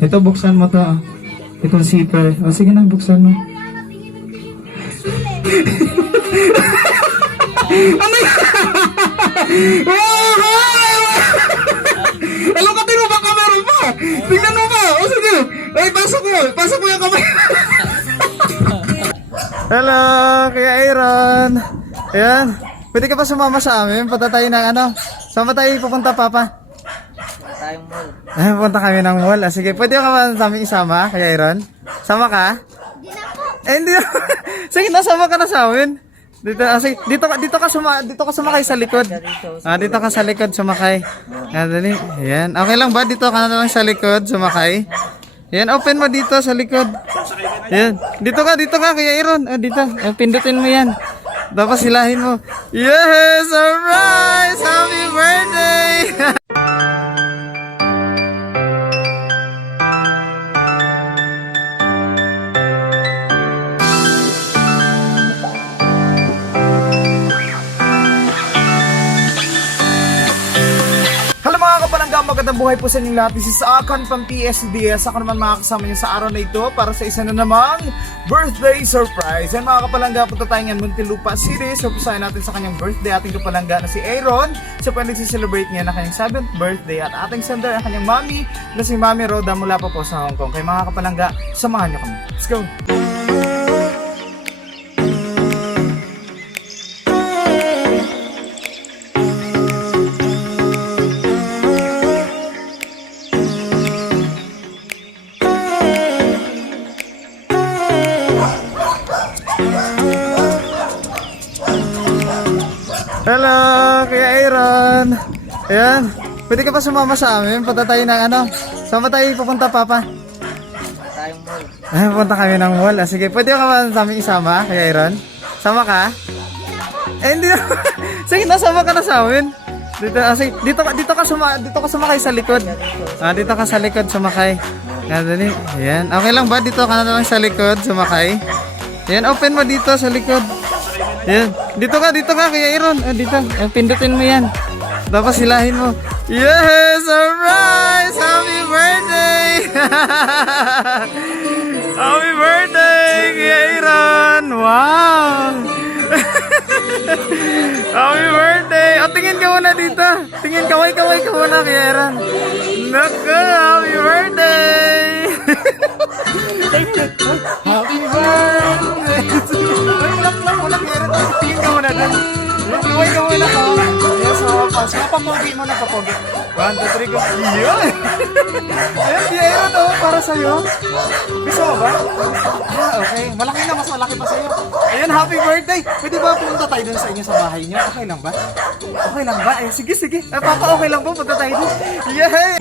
Ito, buksan mo to. Itong zipper. O, sige na, buksan mo. Ano yan? Alam ka, tingnan mo ba camera pa? Tingnan mo ba? O, sige. Ay, pasok mo. Pasok mo yung kamay. Hello, Kuya Aaron. Ayan. Pwede ka pa sumama sa amin? Punta tayo ng ano? Saan ba tayo pupunta, Papa? Tayong mall. Ay, pupunta kami ng mall. Ah, sige, pwede ka ba sa amin isama, Kuya Aaron? Sama ka? Hindi na po. Eh, hindi na. Sige, nasama ka na sa amin. Sige, dito ka sumakay sa likod. Dito ka sa likod sumakay. Dali. Ayan. Okay lang ba? Dito ka na lang sa likod sumakay. Ayan, open mo dito sa likod. Ayan. Dito ka, Kuya Aaron. Dito. Pindutin mo yan. Tapos silahin mo. Yes! Surprise! Happy birthday! Hello mga kapalangga, magandang buhay po sa inyong lahat. This is Akon from PSDS. Ako naman makakasama niyo sa araw na ito para sa isa na namang birthday surprise. Yan mga kapalangga, punta tayo ngayon Muntinlupa City. Surprisein natin sa kanyang birthday ating kapalangga na si Aaron. Siya po nagsiselebrate niya na kanyang 7th birthday. At ating sender ang kanyang mami na si Mami Roda mula pa po sa Hong Kong. Kaya mga kapalangga, samahan niyo kami. Let's go! Hello, Kuya Aaron. Ayan. Pwede ka pa sumama sa amin? Punta tayo ng ano? Saan ba tayo pupunta, Papa? Tayong mall. Ay, pupunta kami ng mall. Ah, sige, pwede ka ba sa amin isama, Kuya Aaron? Sama ka? Eh, hindi na. Sige, nasama ka na sa amin. Sige, dito ka sumakay sa likod. Dito ka sa likod sumakay. Dali. Ayan. Okay lang ba? Dito ka na lang sa likod sumakay. Ayan, open mo dito sa likod. Ayan. Dito ka, Kuya Aaron. Dito. Pindutin mo yan. Tapos silahin mo. Yes! Surprise! Happy birthday! Happy birthday, Kuya Aaron! Wow! Happy birthday! Tingin ka muna dito. Tingin, kaway ka muna, Kuya Aaron. Naku! Happy birthday! Happy birthday! Wala, Kuya Aaron. Tingin ka muna doon. Kaway ka muna ka. Yes, papas. Papogi mo na, papogi. 1, 2, 3, go. Yun! Ayan, Kuya Aaron, para sa'yo. Gusto mo ba? Okay. Malaki na, mas malaki pa sa'yo. Ayan, happy birthday! Pwede ba pumunta tayo dun sa inyo sa bahay niyo? Okay lang ba? Okay lang ba? Sige. Papa, okay lang po. Punta tayo dun. Yay!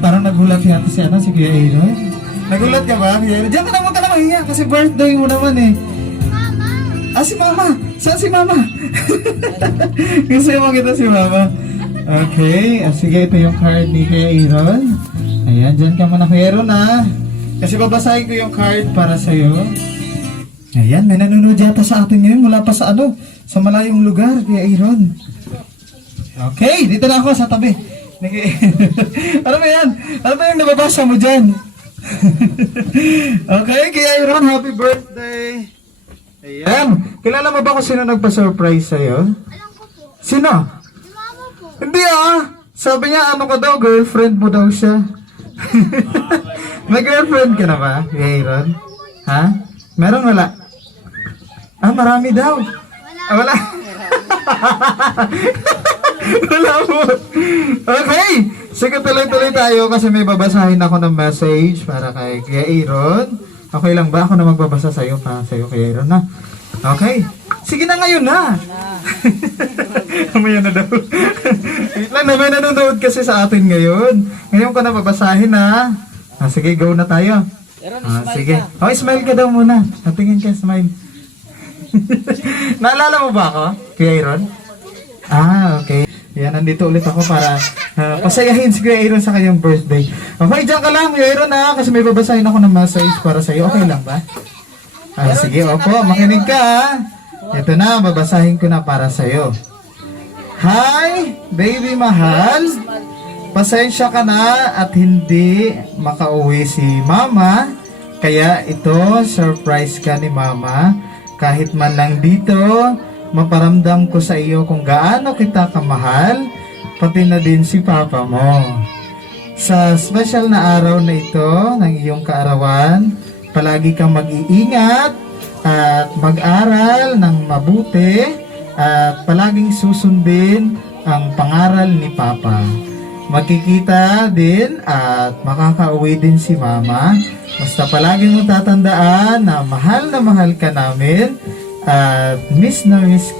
Parang nagulat yata si Kuya Aaron. Nagulat ka ba, Kuya Aaron? Diyan ka naman ka na mahiya kasi birthday mo naman eh. Mama. Si Mama! Saan si Mama? Gusto mo kita si Mama. Okay, sige, ito yung card ni Kuya Aaron. Ayan, dyan ka muna, Kuya Aaron, ha? Kasi babasahin ko yung card para sa'yo. Ayan, may nanonood yata sa atin ngayon mula pa sa sa malayong lugar, Kuya Aaron. Okay, dito na ako sa tabi. Ano ba yan? Ano ba yung nababasa mo dyan? Okay, Kuya Aaron, happy birthday! Ayan, kilala mo ba kung sino nagpa-surprise sa'yo? Alam ko po. Sino? Si Mama po. Hindi sabi niya ano ko daw, girlfriend mo daw siya. May girlfriend ka na ba, Kuya Aaron? Ha? Meron wala? Marami daw. Wala. Wala mo. Okay. Sige, tuloy-tuloy tayo kasi may babasahin ako ng message para kay Kuya Aaron. Okay lang ba? Ako na magbabasa sa'yo, Kuya Aaron, ha? Okay. Sige na ngayon na. Mamaya na daw. Wait lang, may nanonood kasi sa atin ngayon. Ngayon ko na babasahin ha. Sige, go na tayo. Aaron, smile Sige. ka. Oh, smile ka daw muna. Tingin ka, smile. Naalala mo ba ako, Kuya Aaron? Okay. Yan, nandito ulit ako para pasayahin si Kuya Aaron sa kanyang birthday. Okay, dyan ka lang, Kuya Aaron ha, kasi may babasahin ako ng message para sa'yo. Okay lang ba? Sige, opo, makinig ka ha. Ito na, babasahin ko na para sa'yo. Hi, baby mahal. Pasensya ka na at hindi makauwi si Mama. Kaya ito, surprise ka ni Mama. Kahit man lang dito, maparamdam ko sa iyo kung gaano kita kamahal, pati na din si Papa mo. Sa special na araw na ito ng iyong kaarawan, palagi kang mag-iingat at mag-aral ng mabuti at palaging susundin ang pangaral ni Papa. Magkikita din at makakauwi din si Mama. Basta palagi mo tatandaan na mahal ka namin at miss na miss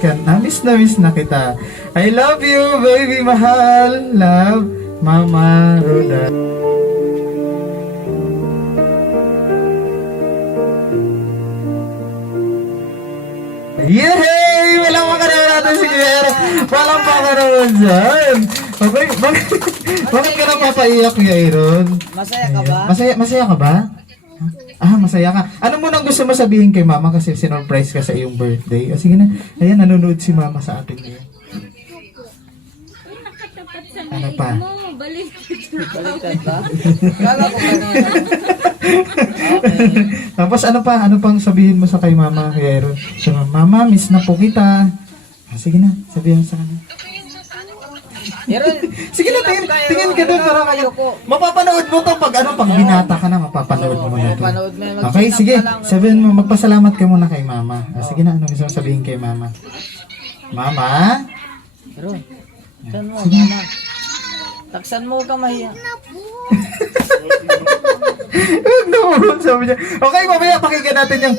na kita. I love you, baby mahal. Love, Mama Roda. Yay! Walang makarawan natin si Kuya. Walang makarawan dyan. Okay, bakit ka napapaiyak, Kuya Aaron? Masaya ka ba? Masaya ka ba? Masaya ka. Ano mo nang gusto mo sabihin kay Mama kasi sinurprise ka sa iyong birthday? O sige na, ayan, nanonood si Mama sa atin ngayon. Ano pa? Baliktad ba? Kala ko kanina. Okay. Tapos ano pa? Ano pang sabihin mo sa kay Mama, Kuya Aaron? Sabi, Mama, miss na po kita. Sige na, sabihin mo sa kanya. Aaron, Sige na, tingin ka doon para kayo. Mapapanood mo to pag binata ka na, mapapanood mo na to. mapanood mo yun. Okay, sige. Sabihin mo, magpasalamat ka muna kay Mama. Sige na, ano gusto mo sabihin kay Mama? Mama? Aaron, saan mo, Mama? Taksan mo ka mahiya. Huwag na mo, sabi niya. Okay, mamaya pakinggan natin yung...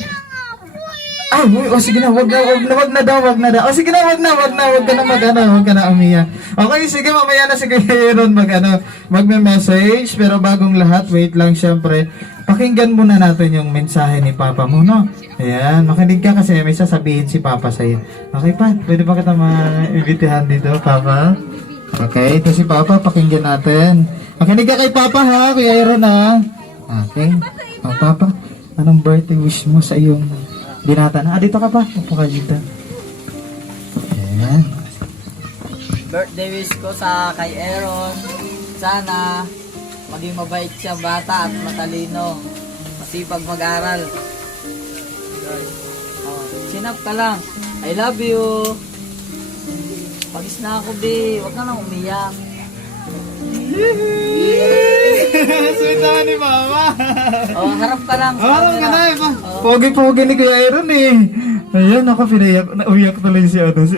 sige na, wag na daw. Sige na, wag ka na umiyak. Okay, sige, mamaya na si Kuya Aaron magme-message, pero bagong lahat, wait lang syempre. Pakinggan muna natin yung mensahe ni Papa mo, no? Ayan, makinig ka kasi may sasabihin si Papa sa'yo. Okay pa, pwede ba kita maibitihan dito, Papa? Okay, ito si Papa, pakinggan natin. Makinig ka kay Papa ha, Kuya Aaron ha. Okay, Papa, anong birthday wish mo sa iyong binata na? Dito ka pa. Upo ka dito. Ayan. Birthday wish ko sa kay Aaron. Sana maging mabait siya bata at matalino. Masipag mag-aral. Sinap ka lang. I love you. Pagis na ako, be. Huwag ka nang umiyak. Sweet naman ni Mama. Harap ka lang. Harap ka na eh. Pogi-pogi ni Kuya Aaron eh. Ayan, ako umiyak tuloy si Aaron.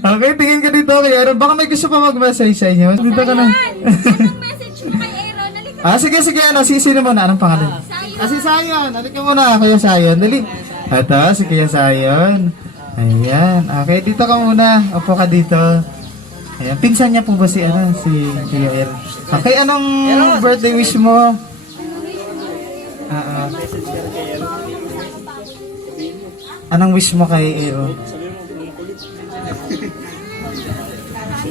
Okay, tingin ka dito Kuya Aaron. Baka may gusto pa mag-message sa inyo. Dito ka na. Anong message mo kay Aaron? Halika. Sige. Sino mo na? Anong pangalan? Si Sayon. Halika muna, Kuya Sayon. Dali. Ito, si Kuya Sayon. Ayan. Okay, dito ka muna. Upo ka dito. Ayan. Pinsan niya po ba si Kuya Aaron? Okay, anong birthday wish mo? Anong wish mo kay Aaron?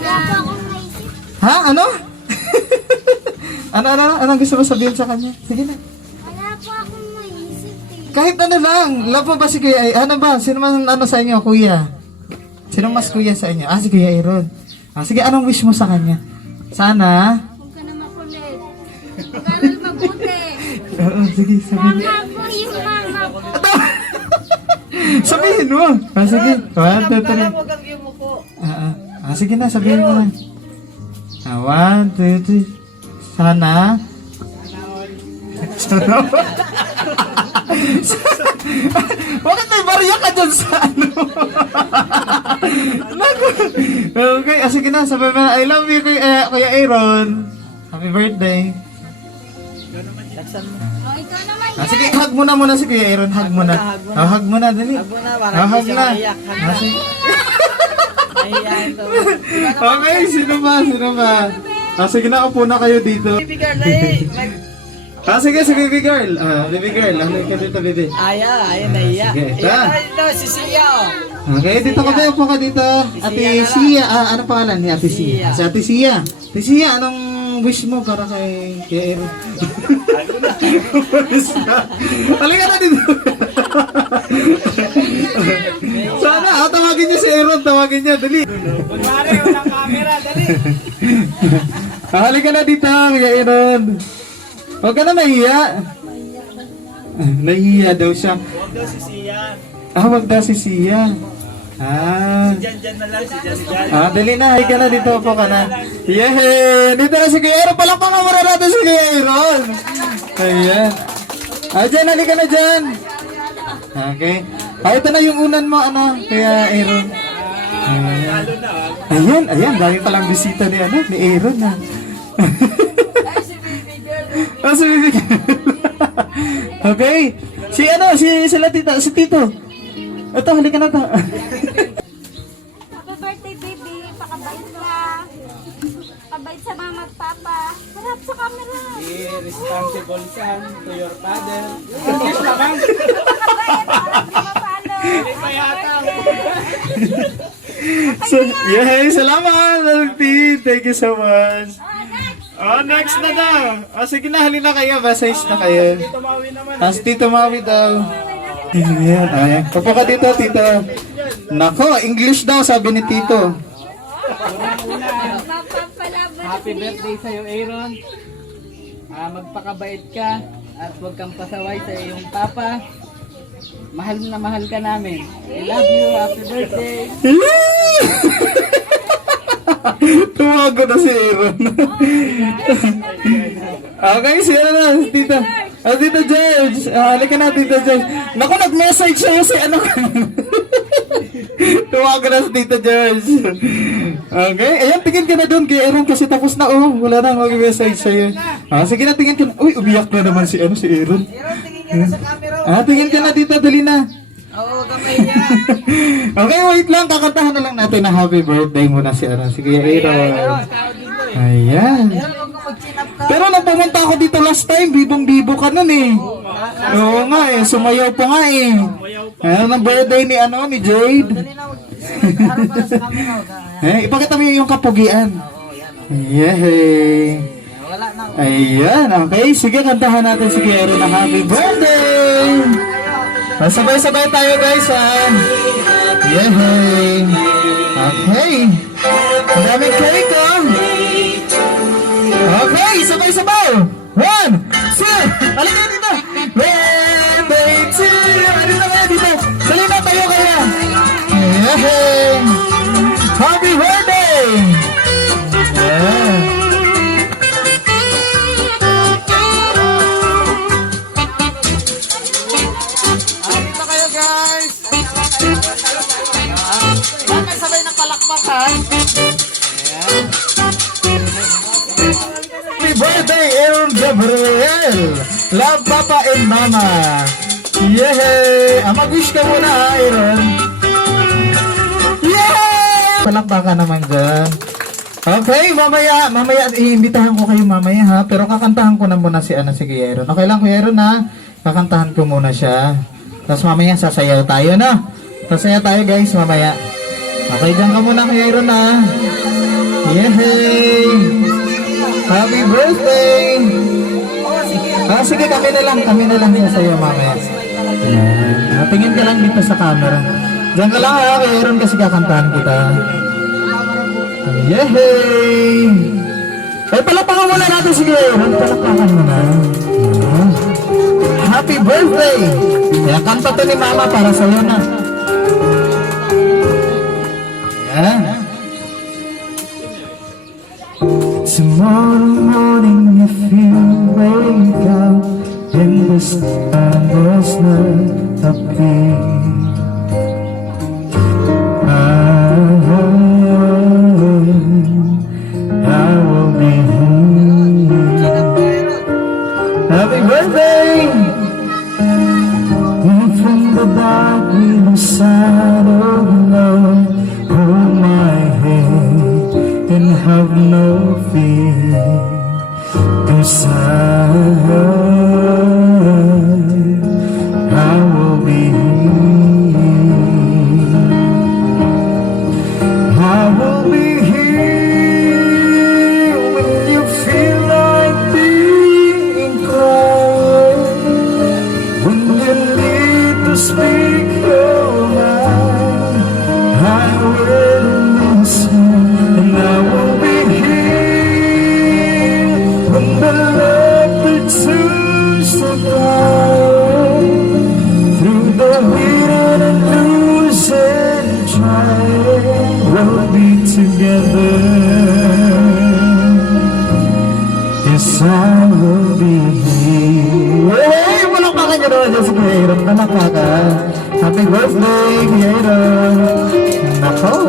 Wala po akong maisip. Ha? Ano? Anong gusto mo sabihin sa kanya? Sige na. Wala po akong maisip eh. Kahit ano lang. Love mo ba si Kuya? Ano ba? Sino man sa inyo, Kuya? Sino mas Kuya sa inyo? Si Kuya Aaron. Sige, anong wish mo sa kanya? Sana? Huwag ka na makulit. Mag-aral mabuti. Sige, sabihin. Mama po yung mama ko. Sabihin mo. Sige. 1, 2, 3. Huwag kang yumuko. Sige na, sabihin mo na. 1, 2, 3. Sana? Bakit may barya ka dyan sa ano? Okay, sige na, sabihin mo na, I love you, Kuya Aaron. Happy birthday. Laksan mo. Oh, ikaw naman Sige, hug muna si Kuya Aaron. Hug muna. Hug muna. Hug muna, dali. Hug mo na, para Hug hindi siya na. maiyak. Hug Ah, sige. Mahihayin to. Okay, sino ba? Sige na, upo na kayo dito. Baby girl, dali. Sige, si baby girl. Baby girl, ano ka dito, baby? Ayun, naiyak. Sige, Iyak ta. na dito, si Sia, oh. Okay, dito ka ba? Upo ka dito. Ate Sia. Anong pangalan ni Ate Sia? Sia. Si Ate Sia. Ate Sia, anong wish mo para kay Aaron? Halika na dito. Sana, tawagin niyo si Aaron. Tawagin niya, dali. Kunwari, walang camera, dali. Halika na dito, kay Aaron. Huwag ka na nahiya. Nahiya daw siya. Huwag daw si Sia. Wag daw si Sia. Diyan na lang, si Jan. Dali na, halika na dito po ka na. Yehey! Dito na si Kuya Aaron. Palakpakan muna natin si Kuya Aaron. Ayan. Dyan, halika na dyan. Okay. Ito na yung unan mo, Kuya Aaron. Ayan, dami palang bisita ni Aaron, ha. Si baby girl. Okay. Sila tita, si Tito. Ito, halika na to. Happy birthday, baby. Pakabait ka. Pakabait sa mama at papa. Harap sa camera. Be responsible son to your father. Pakabait. Harap sa mapalo. Yay! Salamat, Alpi. Thank you so much. Next na daw. Sige na, halina kayo. Basage na kayo. Tito Mawi daw. Ayan. Papo ka dito, Tito. Nako, English daw, sabi ni Tito. Mapapalaban. Happy birthday sa'yo, Aaron. Magpakabait ka at huwag kang pasaway sa iyong papa. Mahal na mahal ka namin. I love you. Happy birthday. Tumago na si Aaron. Okay, siya na, Tito. Tito George. Halika na, Tito George. Naku, nag-message sa'yo si Tumago na si Tito George. Okay, ayan, tingin ka na doon kay Aaron kasi tapos na, wala na mag-message sa'yo. Sige na, tingin ka na. Uy, umiyak na naman si Aaron. Aaron, tingin ka na sa camera. Tingin ka na, Tito, dali na. Oo, kamay niya. Okay, wait lang. Kakantahan na lang natin na happy birthday muna si si Kuya Aaron. Ayan. Aaron, huwag kang mag-chin up ka. Pero nung pumunta ako dito last time, bibong-bibo ka nun eh. Oo nga eh, sumayaw pa nga eh. Ayan ang birthday ni ni Jade. Dali na, harap ka na sa camera. Ipakita mo yung kapugian. Oo, yan. Yay! Wala na. Ayan, okay. Sige, kantahan natin si Kuya Aaron na happy birthday! Sabay-sabay tayo guys ha. Yay! Okay. Ang daming cake oh. Okay, sabay-sabay. 1, 2, halika dito. 1, 2, 3, dito kayo dito. Dali na tayo kaya. Yay! Happy birthday! Yeah. Dito kayo guys. Bakit sabay ng palakpakan? Happy birthday, Aaron Gabriel! Love Papa and Mama! Yay! Mag-wish ka muna ha, Aaron. Yay! Palakpakan naman dyan. Okay, mamaya, iimbitahan ko kayo mamaya ha, pero kakantahan ko na muna si Kuya Aaron. Okay lang, Kuya Aaron ha? Kakantahan ko muna siya. Tapos mamaya sasayaw tayo na. Sasayaw tayo guys, mamaya. Okay, dyan ka muna, Kuya Aaron ha. Yay! Happy birthday! Sige, kami na lang sasayaw mamaya. Yan. Tingin ka lang dito sa camera. Diyan ka lang ha, Kuya Aaron kasi kakantahan kita. Yay! Palakpakan muna natin si Kuya Aaron. Palakpakan muna. Happy birthday! Kaya kanta to ni Mama para sa'yo na. Yan. Tomorrow morning if you wake up and the sun was not appear, I will be here. birthday. And from the dark we'll side of love. Hold my hand and have no fear. 'Cause I will be here. I will be here when you feel like being quiet, when you need to speak your mind. I will listen and I will be here when the leopard turns to fire, through the hidden and losing trying. We'll be together. Yes, I will be here. Hey, walang pakanya naman dyan si Kuya na nakaka. Happy birthday, Kuya. Nako.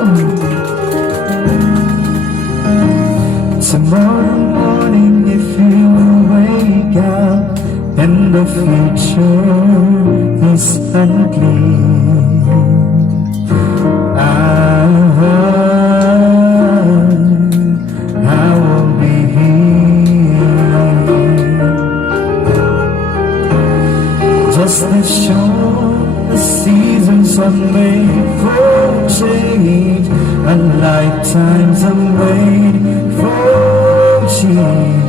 Tomorrow morning if you wake up and the future is unclear, I will be here. Just as sure the seasons are made for change, and lifetimes are made for change.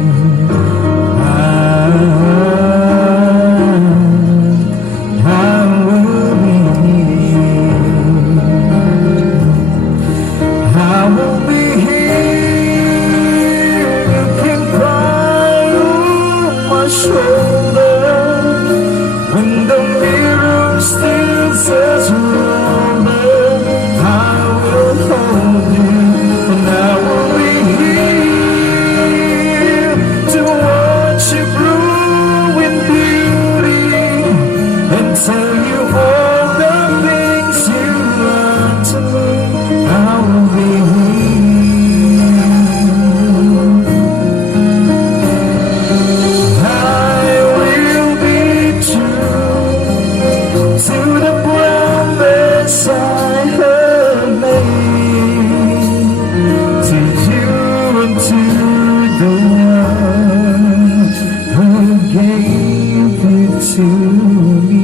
I will be here. I will be here. You can cry on my shoulder when the mirror still says you're older. I will hold you and I will be here to watch you grow in beauty and tell you all the things you want to me. I will be here. I will be true to the promise I have made, to you and to the one who gave it to me.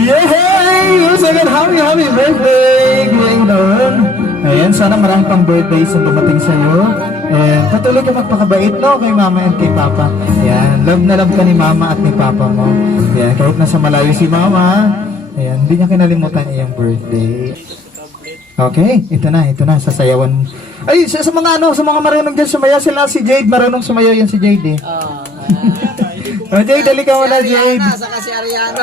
Yay! Second happy birthday, Glennon! Ayan, sana marami pang birthdays ang dumating sa'yo. And patuloy ka magpakabait, no? Kay mama and kay papa. Ayan, love na love ka ni mama at ni papa mo. Ayan, kahit nasa malayo si mama, ayan, hindi niya kinalimutan iyang birthday. Okay, ito na, sasayawan. Ay, sa mga sa mga marunong dyan sumayaw sila, si Jade, marunong sumayaw yan si Jade eh. Oh, Jade, dali ka muna, Jade. Ariana, saka si Ariana.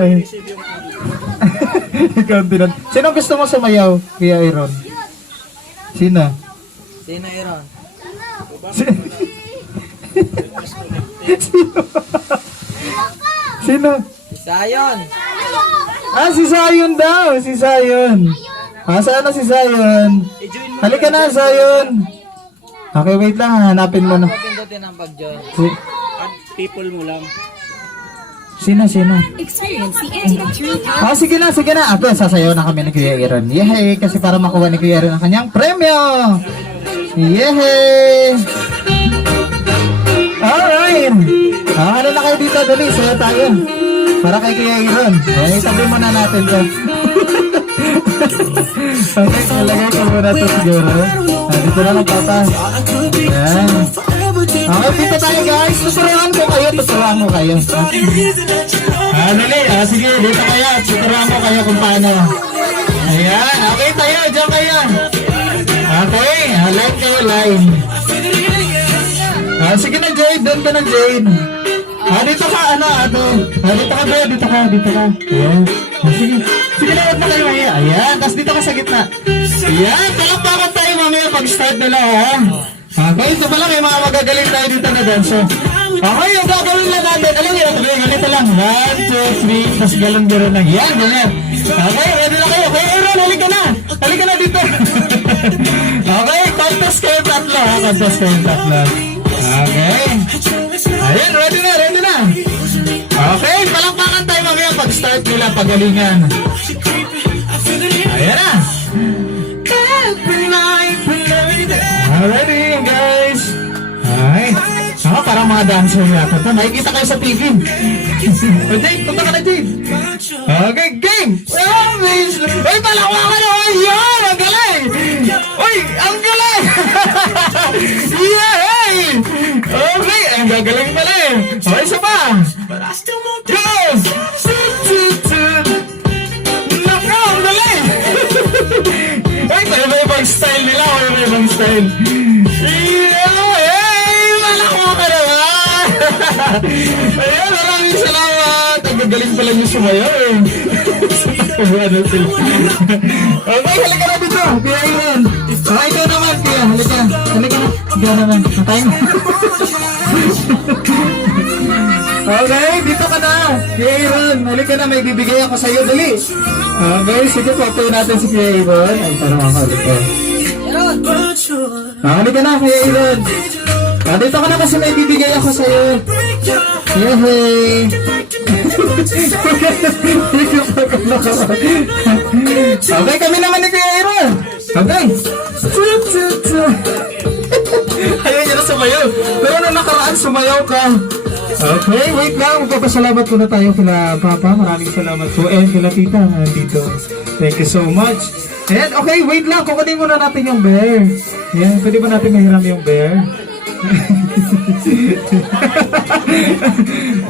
Ay. Ikaw din. Sino gusto mo sumayaw, Kuya Aaron? Sino? Sino, Aaron? Sino? Si Sayon. Ah, si Sayon daw, si Sayon. Ah, saan na si Sayon? Halika na, Sayon. Okay, wait lang, hanapin mo na. Pindutin ang pag-join. People mo lang. Sino? Experience the anti-bacterial power. Ah, sige na. Ate, sasayaw na kami ni Kuya Aaron. Yehey! Kasi para makuha ni Kuya Aaron ang kanyang premyo! Yehey! Alright! Ah, ano na kayo dito? Dali, sayo tayo. Para kay Kuya Aaron. Eh, itabi muna natin to. Okay, nalagay ko muna to siguro. Ah, dito na lang, Papa. Yan. Okay, dito tayo guys. Tuturuan mo kayo. Ah, dali. Ah, sige, dito kayo. Tuturuan mo kayo kung paano. Ayan. Okay tayo. Diyan kayo. Okay. Line kayo, line. Ah, sige na, Jade. Doon ka na, Jade. Ah, dito ka, ato. Ah, dito ka, Jade. Dito ka. Ayan. Ah, sige. Sige na, huwag na kayo. Ayan. Tapos dito ka sa gitna. Ayan. Talakpakan tayo mamaya pag-start nila, ha? Okay, ito pala may mga magagaling tayo dito na danso. Okay, yung gagawin na natin. Alam niyo, ganito lang. 1, 2, 3, tapos galon-galon lang. Yan, ganyan. Okay, ready na kayo. Okay, Aaron, halika na. contest kayong tatlo. Okay. Ayan, ready na, ready na. Okay, palakpakan tayo mamaya pag-start nila, pagalingan. Ayan na. Alrighty, guys. Ay, parang mga dancer yata ito. Nakikita kayo sa TV. O, Jade, punta ka na, Jade. Okay, game! Ay, palakpakan na! Ayan, ang galing! Uy, ang galing! Yay! Okay, ang gagaling pala eh. Okay, isa pa. Go! Nako, ang galing! Ay, iba-ibang style nila. Iba-ibang style. Hey! Malako ka naman! Ayan, maraming salamat. Ang gagaling pala niyo sumayaw eh. Ano sila? Okay, halika na dito. Kuya Aaron. Okay, ikaw naman, kuya. Halika. Halika na. Ikaw naman. Natay mo. Okay, dito ka na. Kuya Aaron, halika na. May bibigay ako sa'yo. Dali. Okay, sige po. Patuloy natin si Kuya Aaron. Ay, parang ako. Halika. Halika na, Kuya Aaron. Dito ka na kasi may bibigay ako sa'yo. Yehey! Okay, kami naman ni Kuya Aaron. Okay. Ayaw niya na sumayaw. Pero nung nakaraan, sumayaw ka. Okay, wait lang. Magpapasalamat muna tayo kila Papa. Maraming salamat po. And kila Tita dito. Thank you so much. And okay, wait lang. Kukunin muna natin yung bear. Yan, pwede ba natin mahiram yung bear?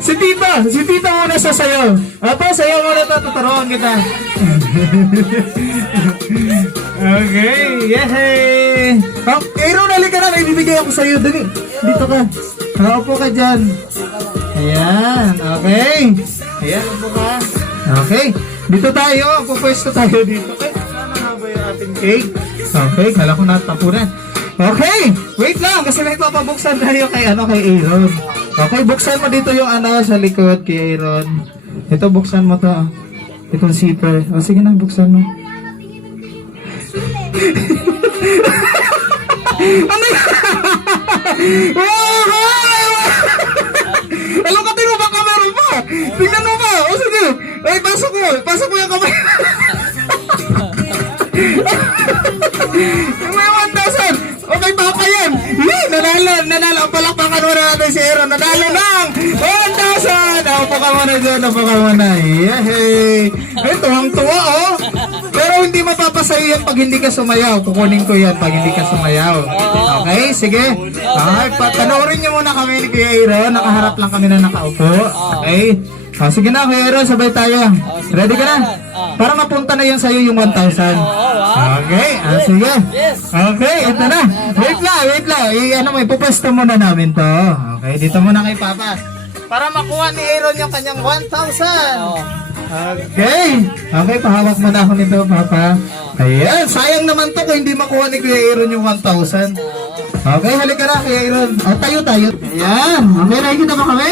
Si Tita muna sasayaw. Apo, sayaw muna ito, tuturuan kita. Okay, yehey! Aaron, halika na, may bibigay ako sa'yo. Dali, dito ka. Upo ka dyan. Ayan, okay. Ayan, upo ka. Okay, dito tayo. Pupwesto tayo dito. Ay, sana nga ba yung ating cake? Okay, kala ko natapunan. Okay, wait lang kasi may papabuksan tayo kay Aaron. Okay, buksan mo dito yung sa likod kay Aaron. Ito, buksan mo to. Itong zipper. O, sige na, buksan mo. Ano yan? Alam ka, tingnan mo ba camera mo? Tingnan mo ba? O, sige. Ay, pasok mo yung kamay. May 1,000. Okay, Papa yan. Nanalo. Palakpakan mo na natin si Aaron. Nanalo ng 1,000. Upo ka muna dyan. Upo ka muna. Yehey. Ay, tuwang-tuwa, oh. Pero hindi mapapasayo yan pag hindi ka sumayaw. Kukunin ko yan pag hindi ka sumayaw. Okay, sige. Okay, panoorin niyo muna kami ni Kuya Aaron. Nakaharap lang kami na nakaupo. Okay. Sige na, Kuya Aaron. Sabay tayo. Ready ka na? Para mapunta na yan sa'yo yung 1,000. Okay, sige. Okay, ito na. Wait lang. Ipupesto muna namin to. Okay, dito muna kay Papa. Para makuha ni Aaron yung kanyang 1,000. Okay. Okay, pahawak mo na ako nito, Papa. Ayan, sayang naman to kung hindi makuha ni Kuya Aaron yung 1,000. Okay, halika na, Kuya Aaron. Tayo. Ayan. Okay, nakikita mo kami?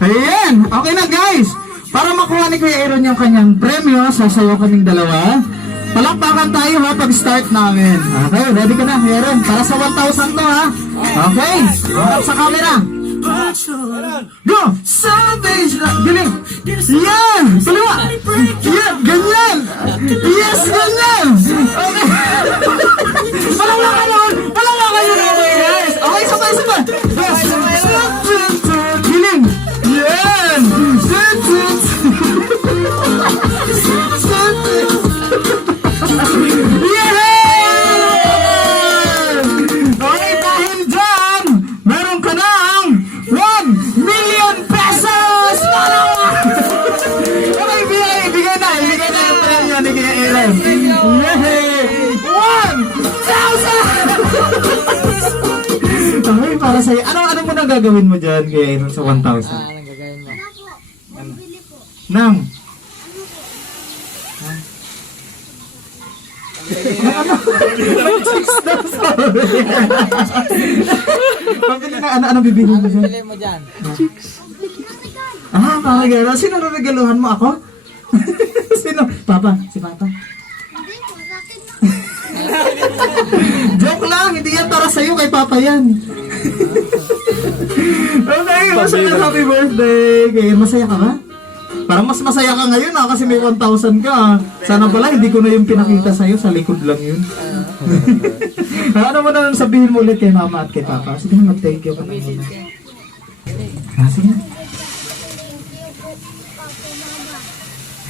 Ayan. Okay na, guys. Para makuha ni Kuya Aaron yung kanyang premyo, sasayaw kaming dalawa. Palakpakan tayo ha pag-start namin. Okay, ready ka na, Kuya Aaron? Para sa 1,000 to ha. Okay, harap sa camera. Go! Savage! Galing! Yan! Paliwa! Yan! Ganyan! Yes! Ganyan! Okay! Palakpakan naman! Guys! Okay, sabay! Galing! Yan! Okay, dahil dyan, meron ka ng 1 million pesos! Okay, bigay na yung premyo ni Kuya Aaron. Yay! 1,000! Okay, para sa'yo. Ano mo na gagawin mo dyan, Kuya Aaron, sa 1,000? Anong gagawin mo? Nang? Pabili na, ano bibili mo dyan? Pili mo dyan. Mga gano'n. Sino regaluhan mo ako? Sino? Papa? Si Papa? Joke lang, hindi yan para sa'yo, kay Papa yan. Okay, masaya happy birthday. Okay, masaya ka ba? Parang mas masaya ka ngayon kasi may 1,000 ka. Sana pala hindi ko na yung pinakita sa'yo, sa likod lang yun. Ano mo naman sabihin mo ulit kay Mama at kay Papa? Sige na, mag-thank you ka na muna. Sige.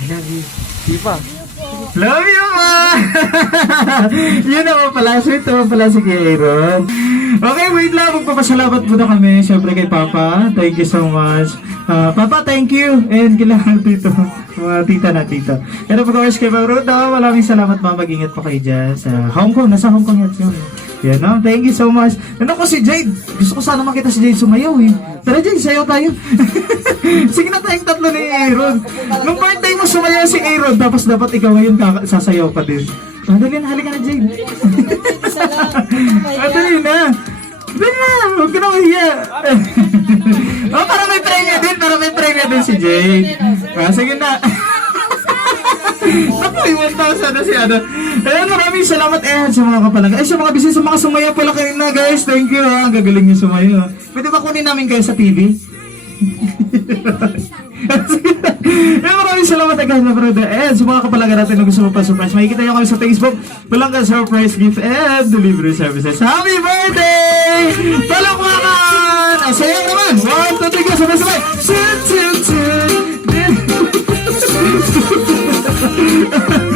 I love you. Sipa. Love you, Ma! Yun naman pala. Sweet naman pala si Aaron. Okay, wait lang. Magpapasalamat muna kami. Siyempre kay Papa. Thank you so much. Papa, thank you. And kailangan dito. Mga tita na tito. And of course, kay Ma'am Ruth, maraming salamat, Ma. Mag-ingat po kayo dyan sa Hong Kong. Nasa Hong Kong yan. Yan, no? Thank you so much. Ano ko si Jade? Gusto ko sana makita si Jade sumayaw, eh. Tara, Jade, sayaw tayo. Sige na tayong tatlo ni Aaron. Nung birthday mo sumayaw si Aaron, tapos dapat ikaw ngayon sasayaw ka din. Dali na, halika na, Jade. Dali na. Dali na, huwag ka na mahiya. Para may premyo din si Jade. Sige na. Ako, 1,000 na si Ada. Ayan, maraming salamat sa mga kapalaga. Sa mga bisnes, sa mga sumayaw pala kayo na, guys. Thank you, ha. Ang gagaling niyo sumayaw. Pwede ba kunin namin kayo sa TV? Maraming salamat guys, my brother. And sa mga kapalaga natin na gusto mo pa surprise, makikita nyo kami sa Facebook. Palangga surprise gift and delivery services. Happy birthday! Palakpakan! Ang sayo naman! 1, 2, 3, sabay-sabay!